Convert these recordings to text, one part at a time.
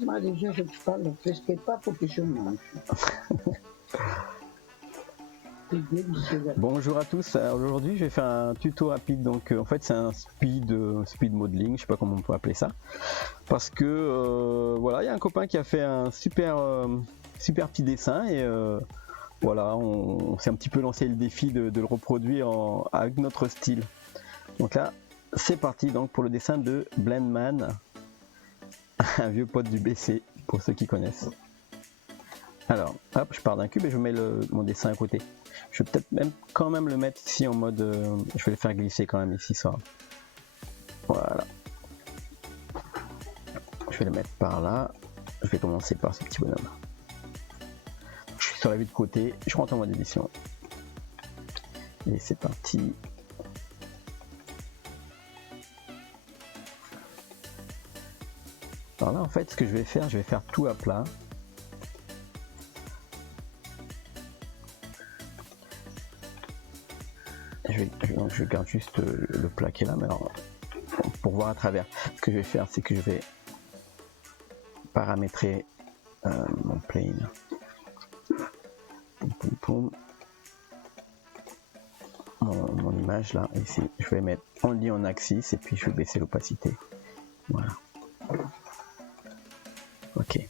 Moi déjà je parle presque pas pour que je mange. C'est délicieux. Bonjour à tous, aujourd'hui je vais faire un tuto rapide, donc en fait c'est un speed modeling, je sais pas comment on peut appeler ça, parce que voilà, il y a un copain qui a fait un super petit dessin et voilà, on s'est un petit peu lancé le défi de le reproduire avec notre style. Donc là c'est parti donc pour le dessin de Blendman, un vieux pote du BC pour ceux qui connaissent. Alors hop, je pars d'un cube et je mets mon dessin à côté. Je vais peut-être même quand même le mettre ici en mode, je vais le faire glisser quand même ici ça. Voilà. Je vais le mettre par là. Je vais commencer par ce petit bonhomme. Je suis sur la vue de côté, je rentre en mode édition. Et c'est parti. Alors là en fait ce que je vais faire tout à plat. Je garde juste le plat qui est là, mais alors pour voir à travers, ce que je vais faire c'est que je vais paramétrer mon plane. Mon image là, ici, je vais mettre only en axis et puis je vais baisser l'opacité. Voilà. Ok.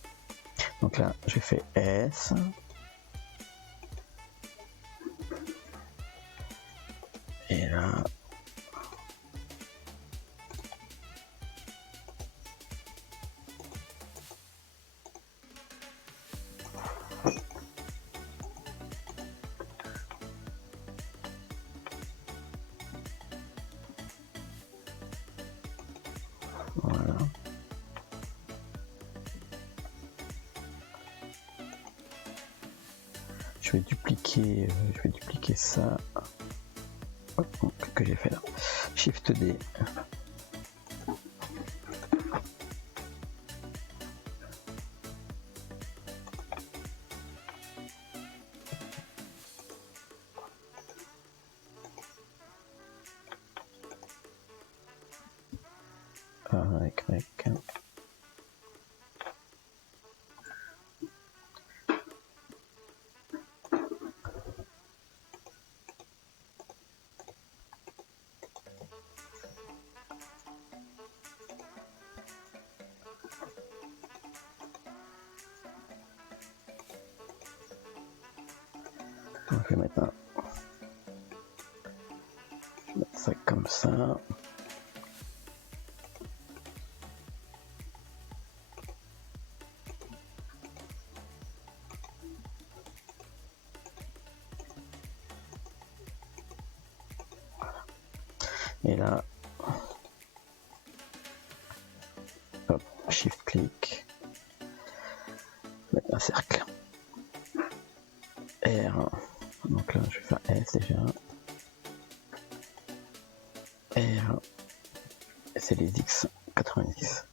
Donc là, je fais S. Et là. Voilà. Je vais dupliquer ça. Hop, que j'ai fait là. Shift D. Avec. Je vais mettre ça comme ça. Et là, hop, shift clic, mettre un cercle. R, donc là je vais faire S déjà. R, c'est les X90.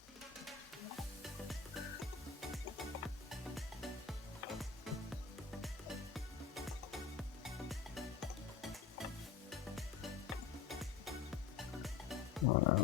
Voilà.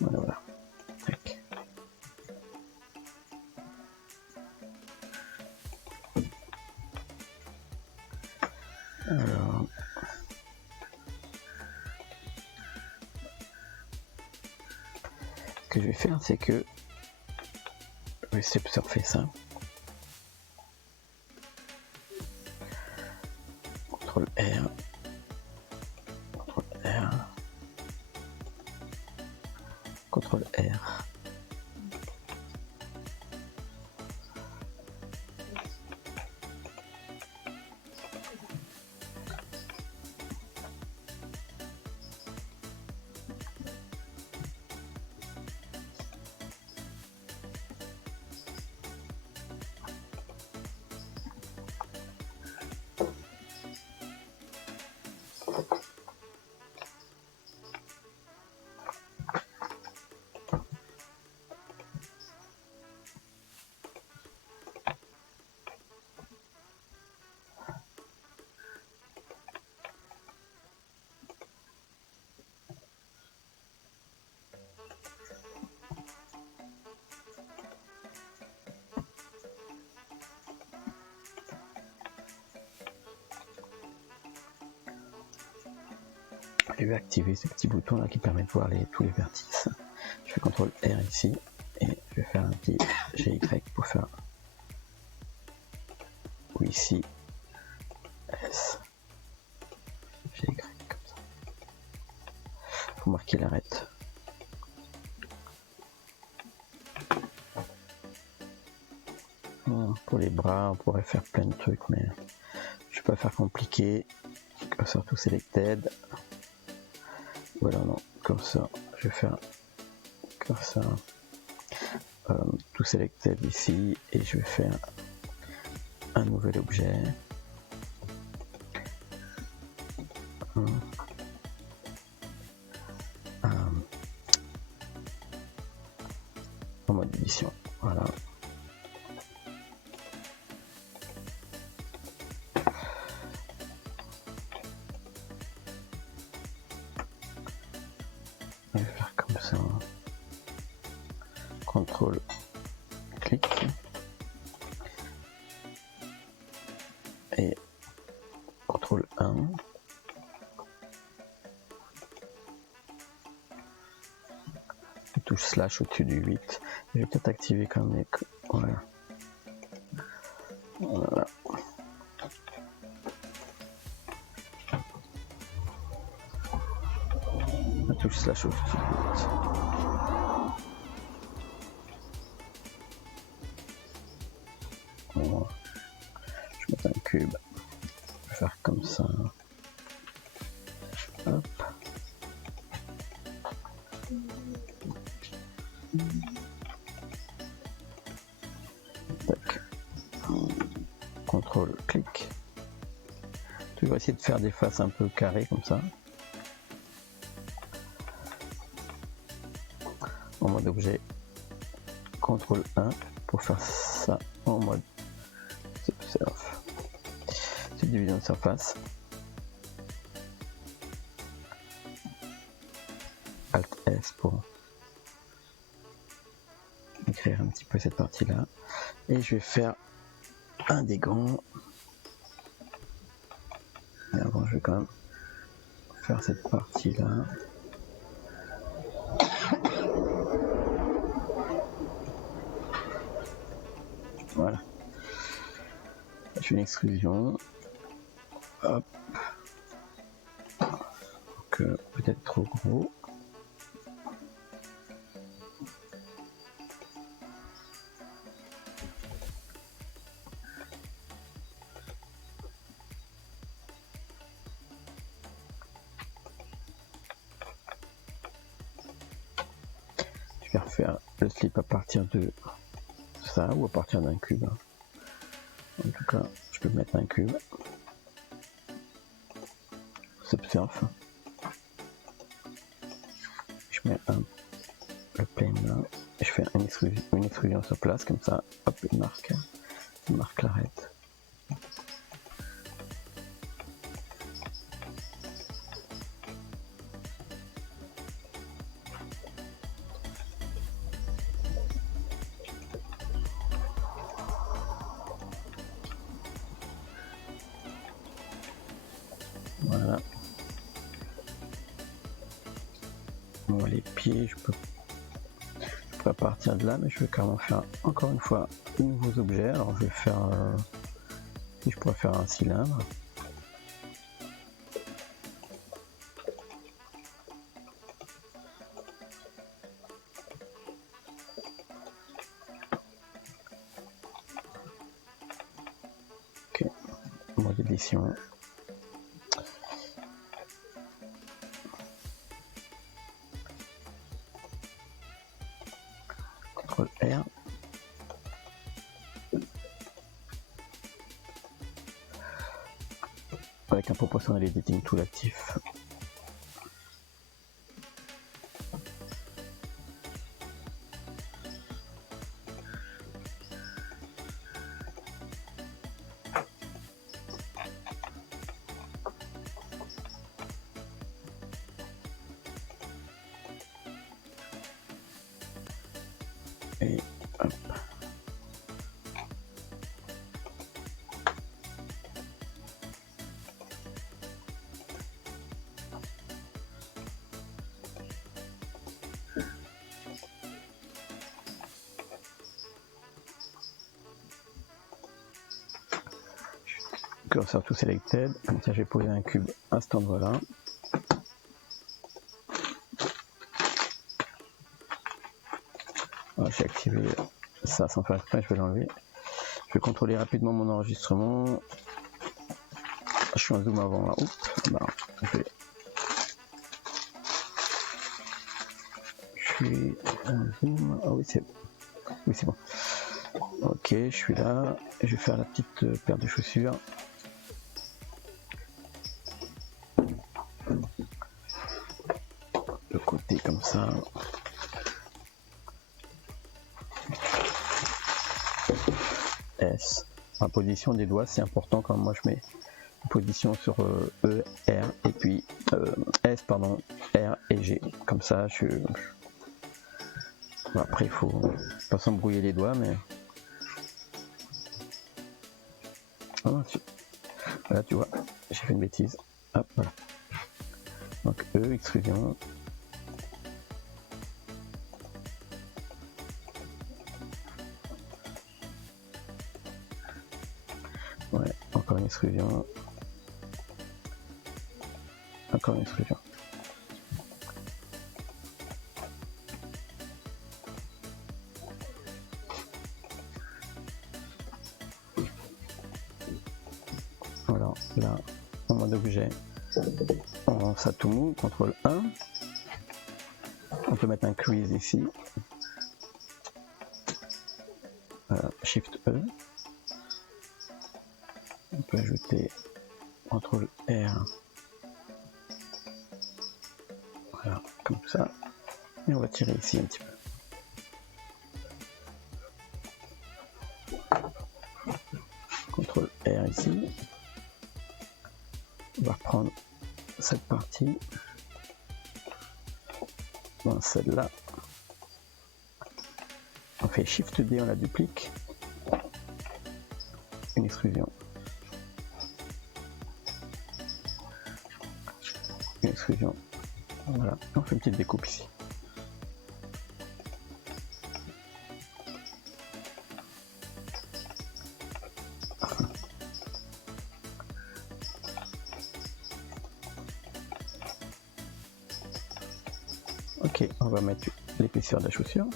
Voilà. Tac. Alors, ce que je vais faire, c'est que je vais surfer ça. CTRL R. CTRL R. CTRL R. je vais activer ce petit bouton là qui permet de voir tous les vertices. Je fais CTRL R ici et je vais faire un petit GY pour faire, ou ici S, GY comme ça, pour marquer l'arête. Pour les bras, on pourrait faire plein de trucs, mais je vais pas faire compliqué. Surtout selected. Voilà, non, comme ça, je vais faire comme ça. Tout selected ici, et je vais faire un nouvel objet. En mode édition, voilà. Je vais faire comme ça. CTRL clic et CTRL 1. Touche slash au-dessus du 8. Je vais peut-être activer quand même les... Voilà. Voilà. La touche slash au-dessus du 8. Voilà. Je vais mettre un cube. Je vais faire comme ça. Hop. Tac. CTRL clic. Tu vas essayer de faire des faces un peu carrées comme ça. En mode objet. CTRL 1 pour faire ça en mode subsurf. Subdivision de surface. Alt S pour écrire un petit peu cette partie là. Et je vais faire un des grands. Mais avant, je vais quand même faire cette partie là. Voilà. Je fais une extrusion. Hop. Donc, peut-être trop gros. Je vais refaire le slip à partir de ça ou à partir d'un cube. En tout cas, je peux mettre un cube. Subsurf. Je mets le plane là. Et je fais une extrusion sur place, comme ça, hop, il marque l'arête. Voilà. Bon, les pieds, je peux pas partir de là, mais je vais quand même faire encore une fois de nouveaux objets. Alors je vais faire, si je pourrais faire un cylindre. Ok, mode édition. CTRL R. Avec un proportionnel editing tool actif. Et hop. curseur to selected, comme ça j'ai posé un cube à cet endroit là. J'ai activé ça sans faire exprès, je vais l'enlever. Je vais contrôler rapidement mon enregistrement. Je suis en zoom avant là. Oups, bah, je suis en zoom. Ah oui, c'est bon. Ok, je suis là. Je vais faire la petite paire de chaussures. Le côté comme ça. S. La position des doigts, c'est important quand moi je mets position sur E, R et puis S, pardon, R et G. Comme ça, bon, après, il faut pas s'embrouiller les doigts, mais voilà, tu vois, j'ai fait une bêtise. Hop, voilà. Donc E, extrusion. Ouais, encore une extrusion. Encore une extrusion. Voilà, là, en mode objet, on rend ça tout mou, CTRL 1. On peut mettre un crease ici. Voilà, Shift E. On peut ajouter CTRL R. Voilà, comme ça. Et on va tirer ici un petit peu. CTRL R ici. On va reprendre cette partie. Bon, celle-là. On fait Shift D, on la duplique. Une extrusion. Une extrusion. Voilà, on fait une petite découpe ici. Ok, on va mettre l'épaisseur de la chaussure.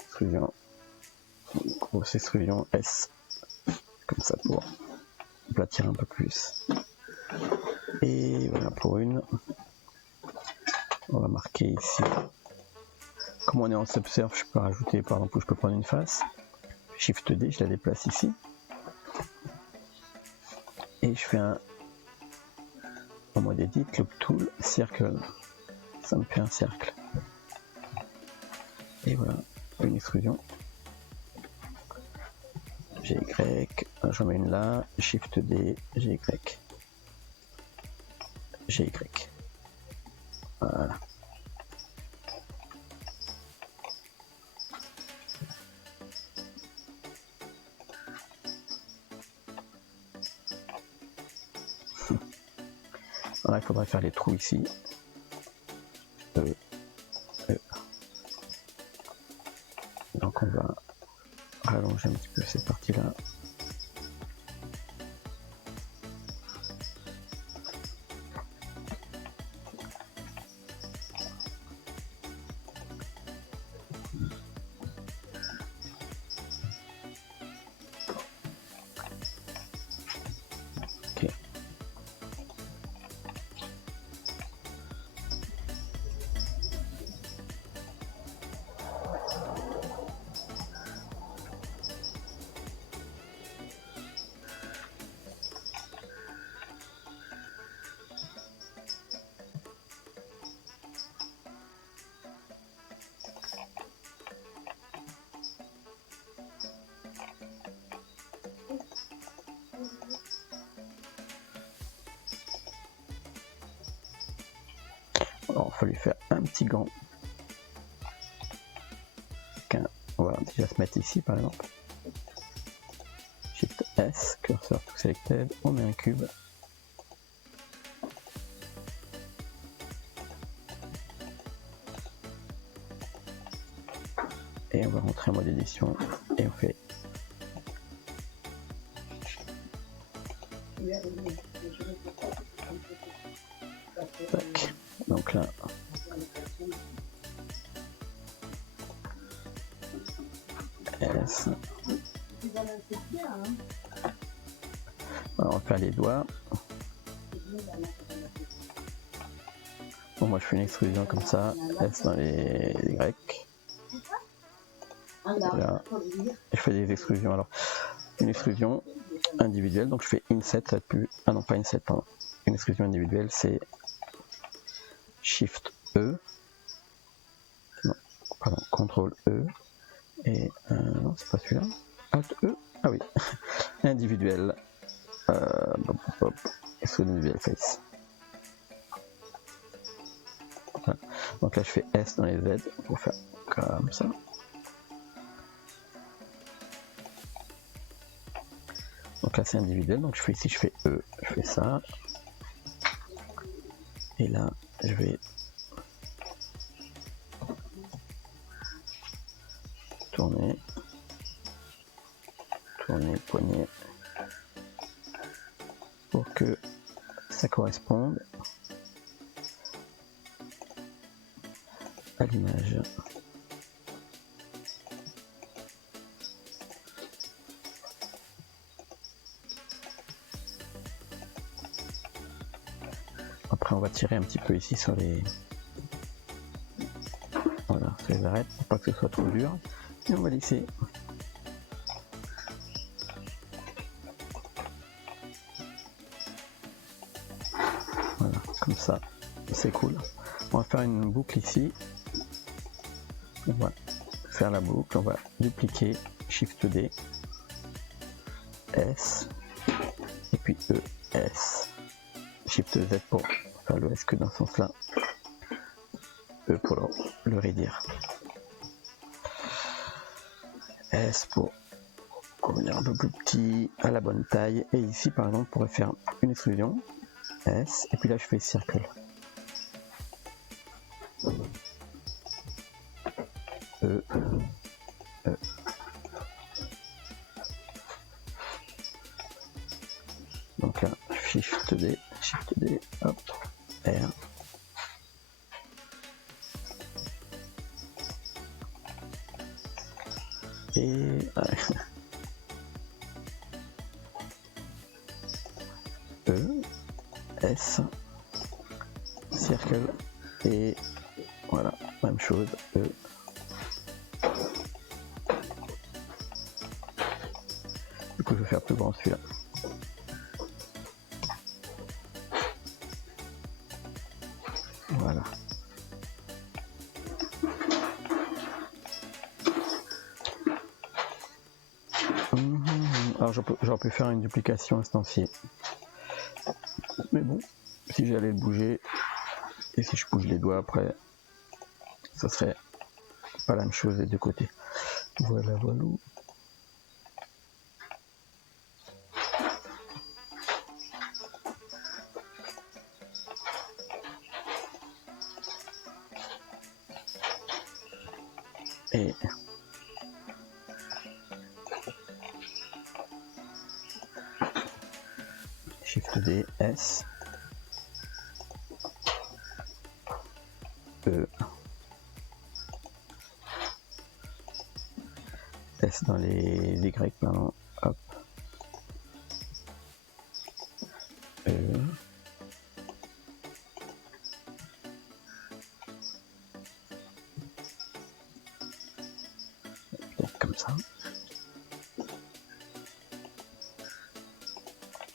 Extrusion. Grosse extrusion S. Comme ça pour aplatir un peu plus. Et voilà pour une. On va marquer ici. Comme on est en subsurf, je peux rajouter, par exemple, je peux prendre une face. Shift D, je la déplace ici. Et je fais un en mode edit, loop tool, circle. Ça me fait un cercle. Et voilà, une extrusion. GY, j'en mets une là, Shift D, GY. GY. Voilà. Voilà, il faudrait faire les trous ici. Donc on va rallonger un petit peu cette partie-là. Ok. Alors, il fallait faire un petit gant. On va déjà se mettre ici par exemple. Shift S, cursor to selected, on met un cube. et on va rentrer en mode édition et on fait tac. Donc là S. Alors, on va faire les doigts. Bon, moi je fais une extrusion comme ça, S dans les Y. Là, je fais des extrusions. Alors, une extrusion individuelle, donc je fais inset, ça plus. Ah non, pas inset, pardon. Une extrusion individuelle, c'est Shift E. Non, pardon, CTRL E. Et non, c'est pas celui-là. Alt E. Ah oui, individuel. Extrusion individuelle face. Voilà. Donc là, je fais S dans les Z pour faire comme ça. Donc là c'est individuel, donc je fais ici, je fais E, je fais ça. Et là, je vais tourner, poignet, pour que ça corresponde à l'image. Après on va tirer un petit peu ici sur les, voilà, sur les arêtes pour pas que ce soit trop dur, et on va lisser. Voilà, comme ça, c'est cool. On va faire une boucle ici. On va faire la boucle, on va dupliquer, Shift D, S, et puis E, S. Shift Z pour faire le S que dans ce sens là, E pour le raidir, S pour revenir un peu plus petit à la bonne taille, et ici par exemple on pourrait faire une extrusion, S, et puis là je fais circle, E, E. Donc là Shift D, hop, R. Et E, S, circle, et voilà, même chose, E. Du coup je vais faire plus grand celui-là. Voilà. Alors j'aurais pu faire une duplication instanciée. Mais bon, si j'allais le bouger, et si je bouge les doigts après, ça serait pas la même chose des deux côtés. Voilà, voilà. Et Shift D, S, E, S dans les Y maintenant, hop, E, peut-être comme ça.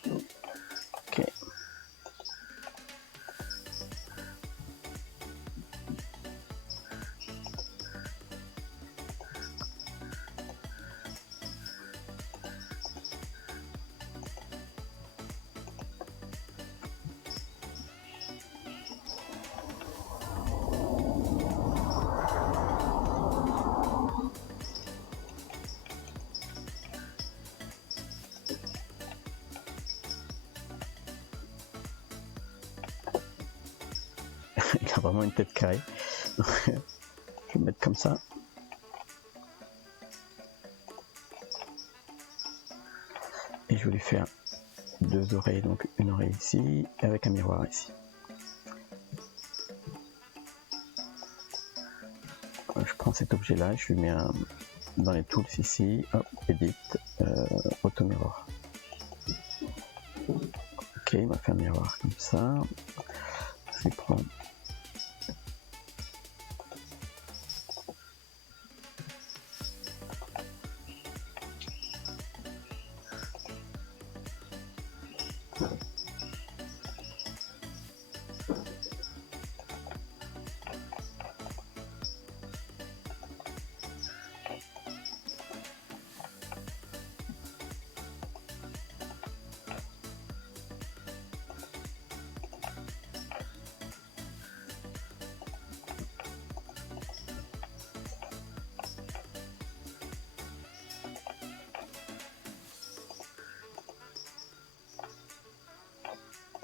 Ok. Il a vraiment une tête carrée. Je vais le mettre comme ça. je vais lui faire 2 oreilles, donc une oreille ici, avec un miroir ici. Je prends cet objet là, je lui mets dans les tools ici, hop, edit, auto mirror. Ok, il m'a fait un miroir comme ça. Je vais prendre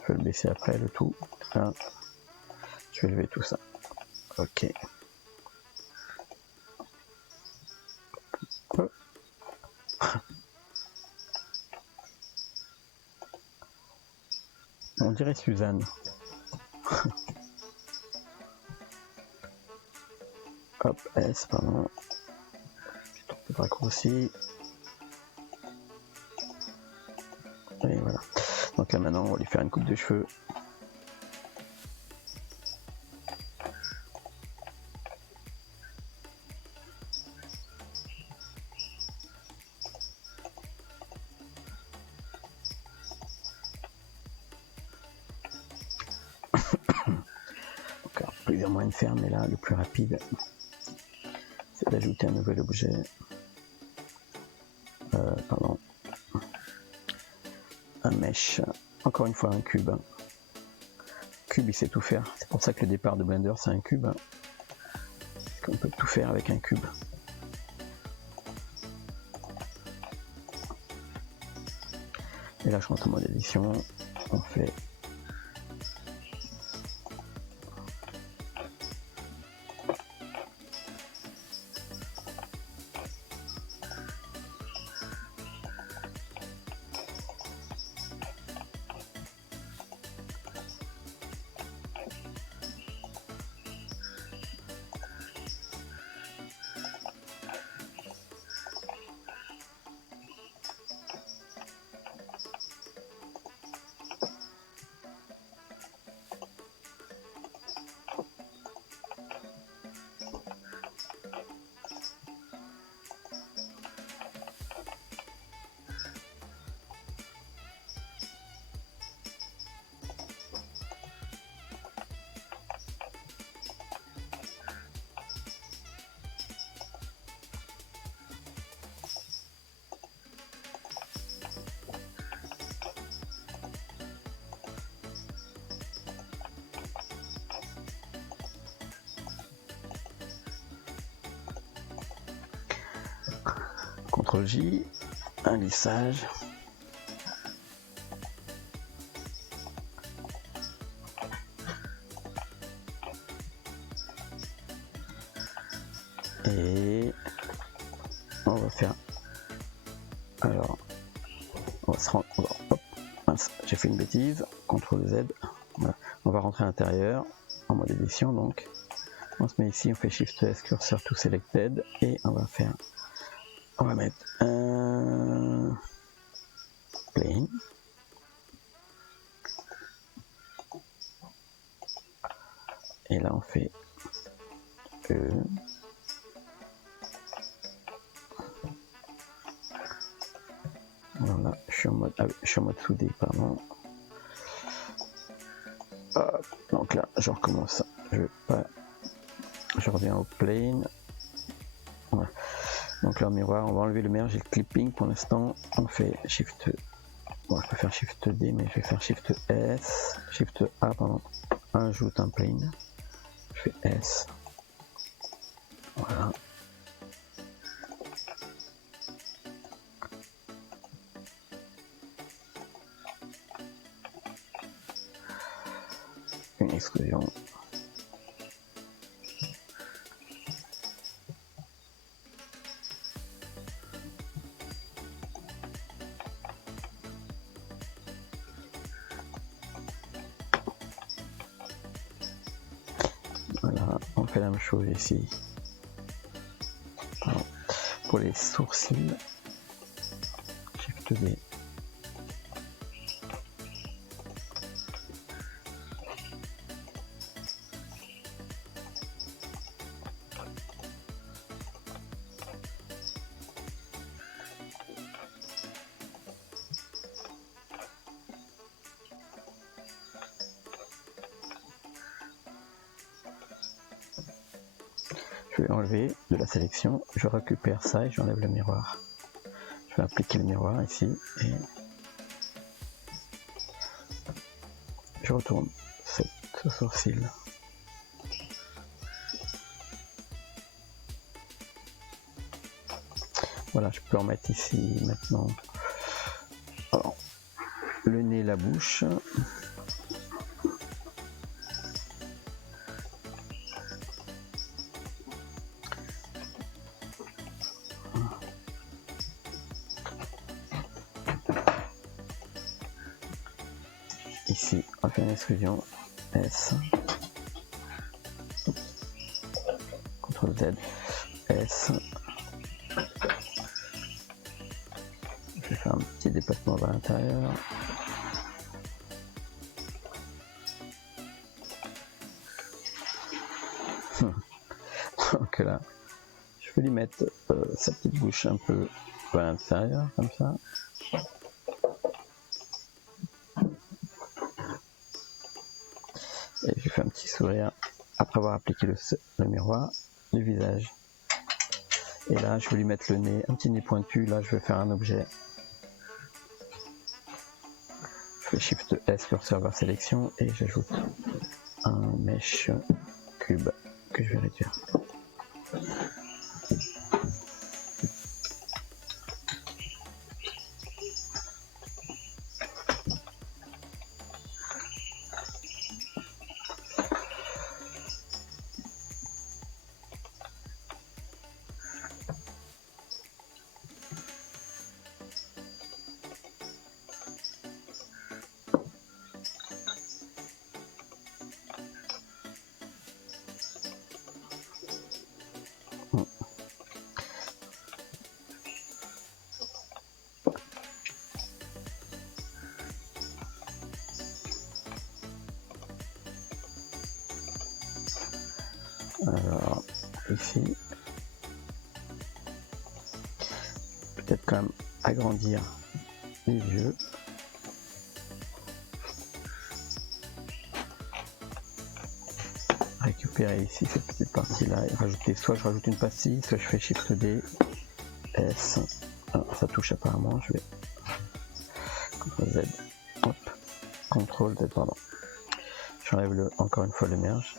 je vais le baisser après le tout. Là, je vais lever tout ça. Ok. On dirait Suzanne. Hop, S, pardon. Je vais raccourci. Et voilà. Donc là maintenant, on va lui faire une coupe de cheveux. Donc, alors, plusieurs moyens de faire, mais là, le plus rapide, c'est d'ajouter un nouvel objet. Pardon. Un mesh. Encore une fois, un cube. Cube, il sait tout faire. C'est pour ça que le départ de Blender, c'est un cube. Parce qu'on peut tout faire avec un cube. Et là, je rentre en mode édition. On fait CTRL-J, un lissage. Et on va faire, alors on va se rendre, hop, mince, j'ai fait une bêtise, CTRL Z, voilà. On va rentrer à l'intérieur en mode édition, donc on se met ici, on fait Shift S, curseur to selected, et on va faire, on va mettre un plane, et là on fait E. Voilà, je suis en mode soudé, pardon. Hop, donc là, je recommence. Je reviens au plane. Voilà. Donc là, au miroir, on va enlever le merge et le clipping. Pour l'instant, on fait Shift. Bon, je peux faire Shift D, mais je vais faire Shift S, Shift A, pardon. Ajoute un plane. Je fais S. Voilà. Une exclusion. fait la même chose ici. Alors, pour les sourcils, Shift D. Je vais enlever de la sélection, je récupère ça et j'enlève le miroir. Je vais appliquer le miroir ici et je retourne ce sourcil. Voilà, je peux en mettre ici maintenant. Alors, le nez, la bouche. Ici, on fait une extrusion S. CTRL Z, S. Je vais faire un petit déplacement vers l'intérieur. Donc là, je vais lui mettre sa petite bouche un peu vers l'intérieur, comme ça. Et je fais un petit sourire après avoir appliqué le miroir du visage. Et là, je vais lui mettre le nez, un petit nez pointu. Là, je vais faire un objet. Je fais Shift S, curseur vers sélection, et j'ajoute un mesh cube que je vais réduire. Alors, ici, peut-être quand même agrandir les yeux. Récupérer ici cette petite partie là et rajouter, soit je rajoute une pastille, soit je fais Shift D, S. Alors, ça touche apparemment, je vais CTRL Z, hop, CTRL Z, pardon. J'enlève encore une fois le merge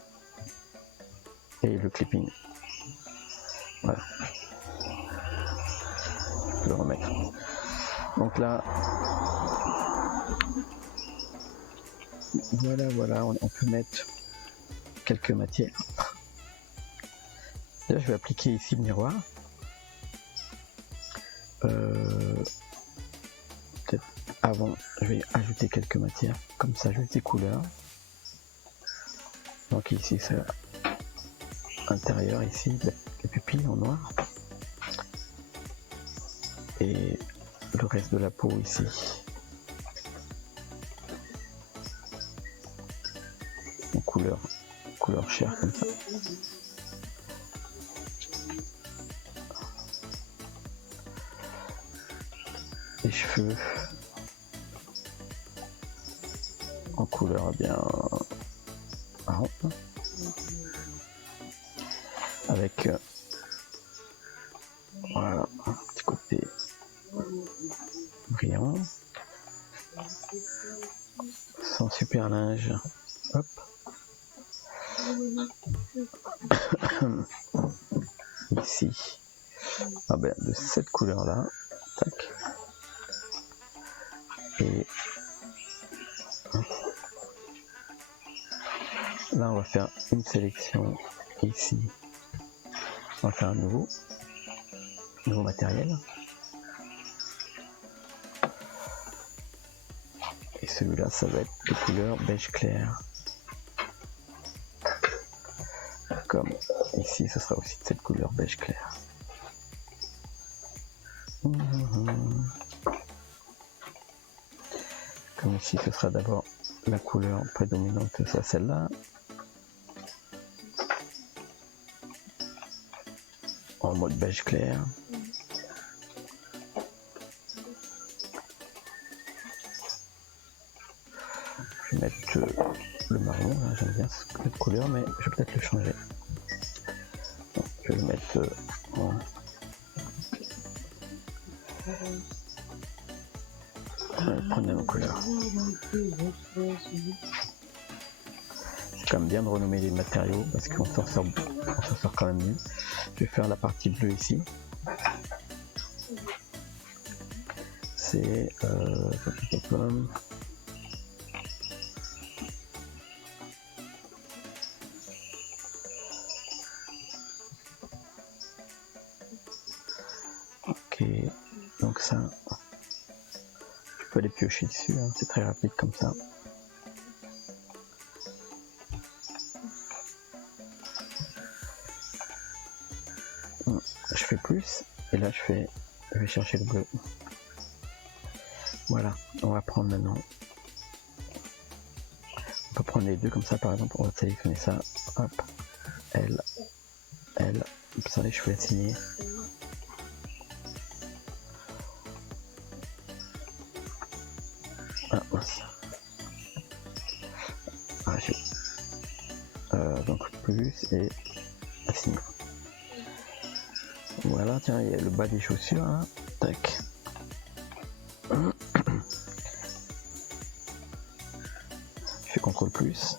et le clipping. Voilà. Je peux le remettre. Donc là, voilà, on peut mettre quelques matières. Là, je vais appliquer ici le miroir. Peut-être avant, je vais ajouter quelques matières. Comme ça, juste des couleurs. Donc ici, c'est intérieur, ici, les pupilles en noir. Et le reste de la peau ici. En couleur chair comme ça. Les cheveux en couleur bien marron, avec voilà un petit côté brillant, sans super linge. Hop. Ici, ah ben, de cette couleur là, tac. Et là on va faire une sélection ici, on va faire un nouveau matériel, et celui-là ça va être de couleur beige clair, comme ici, ce sera aussi de cette couleur beige clair. Comme ici, ce sera d'abord la couleur prédominante, c'est celle-là. En mode beige clair. Je vais mettre le marron, hein, j'aime bien cette couleur, mais je vais peut-être le changer. Donc, je vais le mettre en prendre la même couleur. C'est quand même bien de renommer les matériaux parce qu'on s'en sort quand même mieux. Je vais faire la partie bleue ici. C'est ok, donc ça, je peux aller piocher dessus, hein, c'est très rapide comme ça. Je fais plus, et là je vais chercher le bleu. Voilà, on va prendre maintenant. On peut prendre les deux comme ça par exemple, on va sélectionner ça, hop, L, ça je vais assigner. Ah, donc plus et assigner. Voilà, tiens, il y a le bas des chaussures, hein. Tac. Je fais CTRL plus.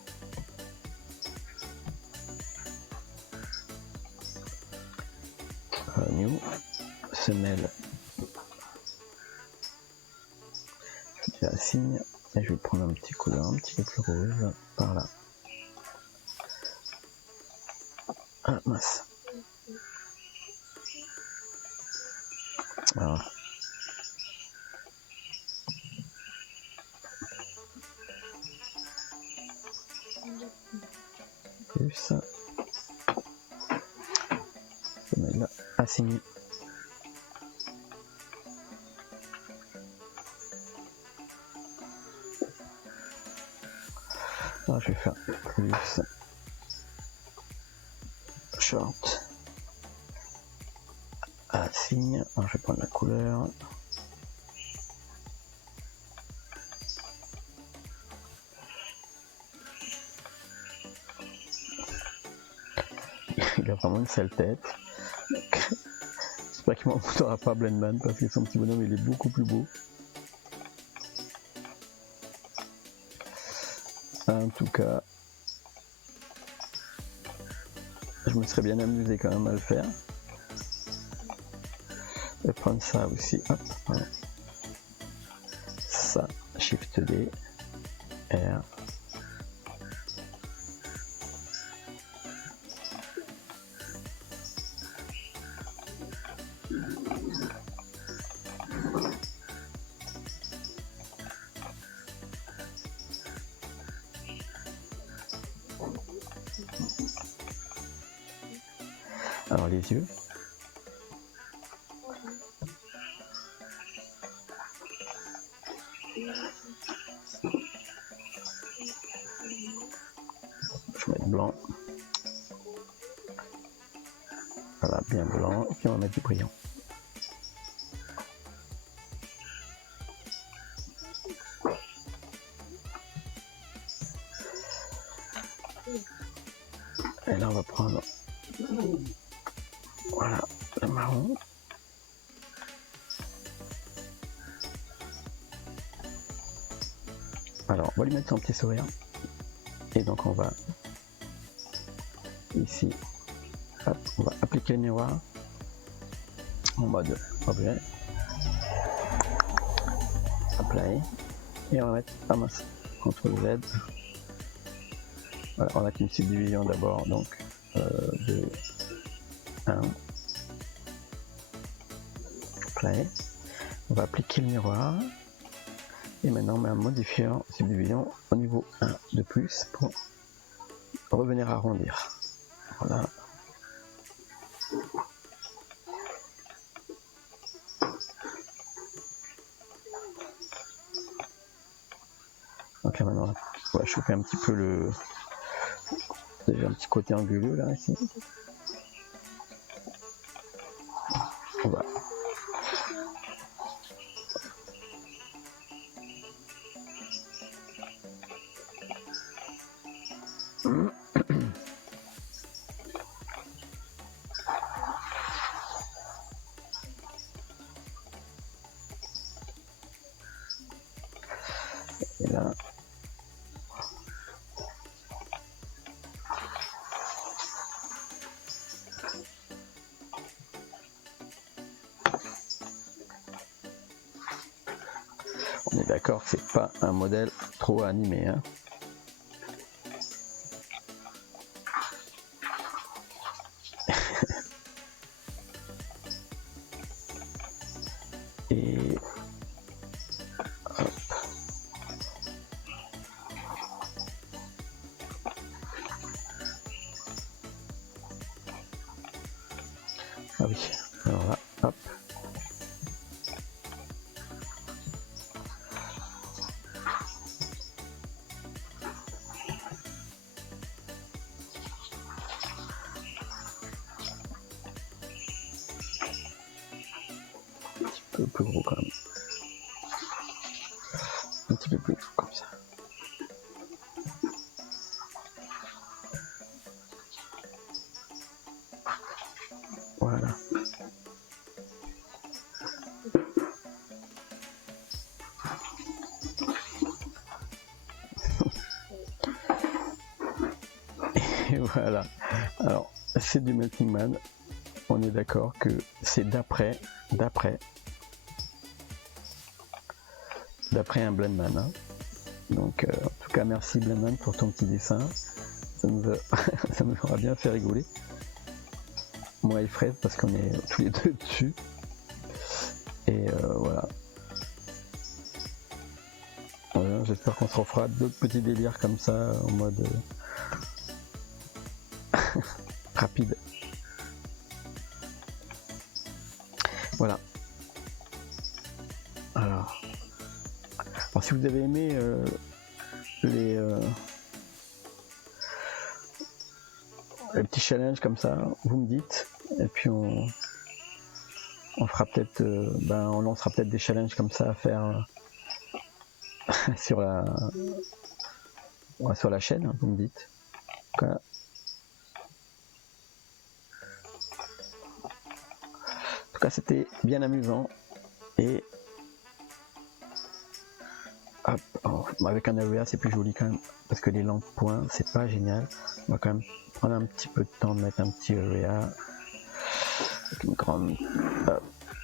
New, semelle. Je assigne et je vais prendre un petit couleur un petit peu plus rose par là. Ah mince. Alors. Plus. Semelle assignée. Là, je vais faire plus short assigne. Alors, je vais prendre la couleur. Il a vraiment une sale tête. J'espère qu'il m'en voudra pas Blendman parce que son petit bonhomme il est beaucoup plus beau. En tout cas, je me serais bien amusé quand même à le faire. Je vais prendre ça aussi, hop, voilà. Ça, Shift D, R. Alors les yeux. Je vais mettre blanc. Voilà, bien blanc. Et puis on va mettre du brillant. Et là on va prendre, voilà, le marron. Alors on va lui mettre son petit sourire. Et donc on va ici, hop, on va appliquer le miroir en mode objet, apply, et on va mettre, ah mince, CTRL Z. Voilà, on va mettre une subdivision d'abord, donc 2, 1, play. On va appliquer le miroir et maintenant on met un modifiant subdivision au niveau 1 de plus pour revenir arrondir. Voilà. Donc là maintenant, on va chauffer un petit peu le... Déjà un petit côté anguleux là ici. On va... Et là... On est d'accord que c'est pas un modèle trop animé, hein. Et hop. Ah oui, alors là, hop. Un petit peu plus gros quand même. Un petit peu plus comme ça. Voilà. Et voilà. Alors, c'est du Melting Man. On est d'accord que c'est d'après un Blendman, hein. Donc en tout cas merci Blendman pour ton petit dessin, ça nous aura bien fait rigoler, moi et Fred, parce qu'on est tous les deux dessus. Et voilà, j'espère qu'on se refera d'autres petits délires comme ça en mode rapide. Voilà. Alors si vous avez aimé les petits challenges comme ça, vous me dites, et puis on fera peut-être, on lancera peut-être des challenges comme ça à faire sur la chaîne, hein, vous me dites. Voilà. En tout cas, c'était bien amusant et hop, avec un area c'est plus joli quand même, parce que les lampes points c'est pas génial. On va quand même prendre un petit peu de temps de mettre un petit area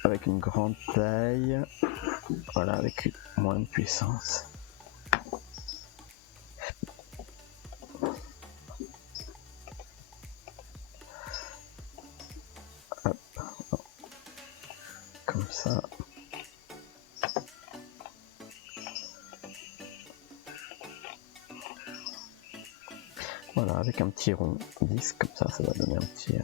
avec une grande taille, voilà, avec moins de puissance. Hop. Comme ça. Voilà, avec un petit rond disque, comme ça va donner un petit...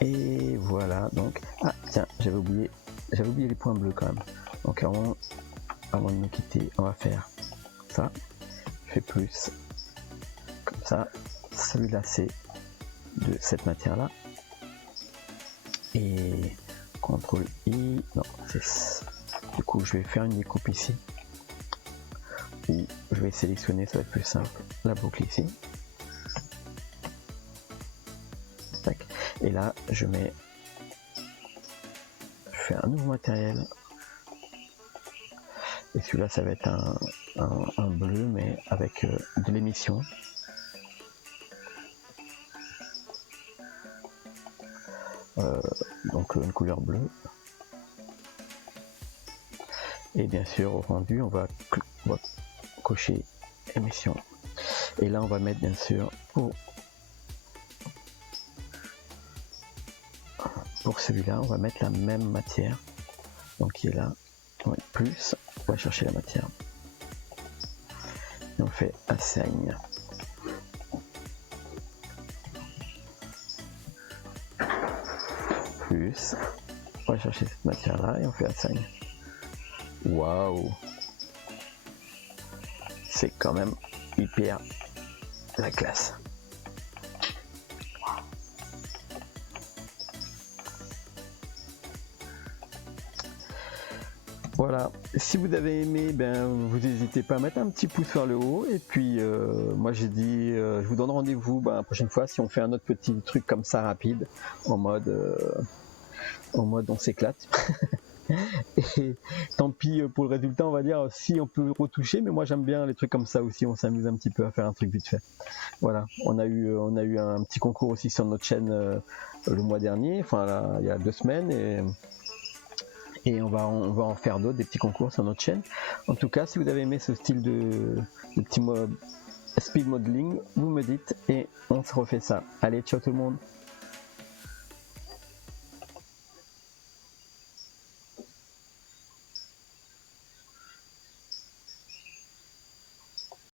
Et voilà, donc... Ah, tiens, j'avais oublié les points bleus quand même. Donc avant de nous quitter, on va faire ça. Je fais plus. Comme ça. Celui-là, c'est de cette matière-là. Et... CTRL I... Non, c'est... Du coup, je vais faire une découpe ici. Où je vais sélectionner, ça va être plus simple, la boucle ici. Tac. Et là, je fais un nouveau matériel. Et celui-là, ça va être un bleu, mais avec de l'émission. Donc une couleur bleue. Et bien sûr, au rendu, on va cocher émission. Et là, on va mettre bien sûr pour celui-là, on va mettre la même matière. Donc qui est là. On va plus, on va chercher la matière. Et on fait assign. Plus, on va chercher cette matière là et on fait assign. Waouh, c'est quand même hyper la classe. Voilà, si vous avez aimé, ben, vous n'hésitez pas à mettre un petit pouce vers le haut. Et puis, moi j'ai dit, je vous donne rendez-vous la prochaine fois si on fait un autre petit truc comme ça rapide, en mode on s'éclate. Et tant pis pour le résultat, on va dire, si on peut retoucher, mais moi j'aime bien les trucs comme ça aussi, on s'amuse un petit peu à faire un truc vite fait. Voilà, on a eu un petit concours aussi sur notre chaîne le mois dernier, enfin là, il y a 2 semaines, et on va en faire d'autres, des petits concours sur notre chaîne. En tout cas, si vous avez aimé ce style de petit speed modeling, vous me dites et on se refait ça. Allez, ciao tout le monde.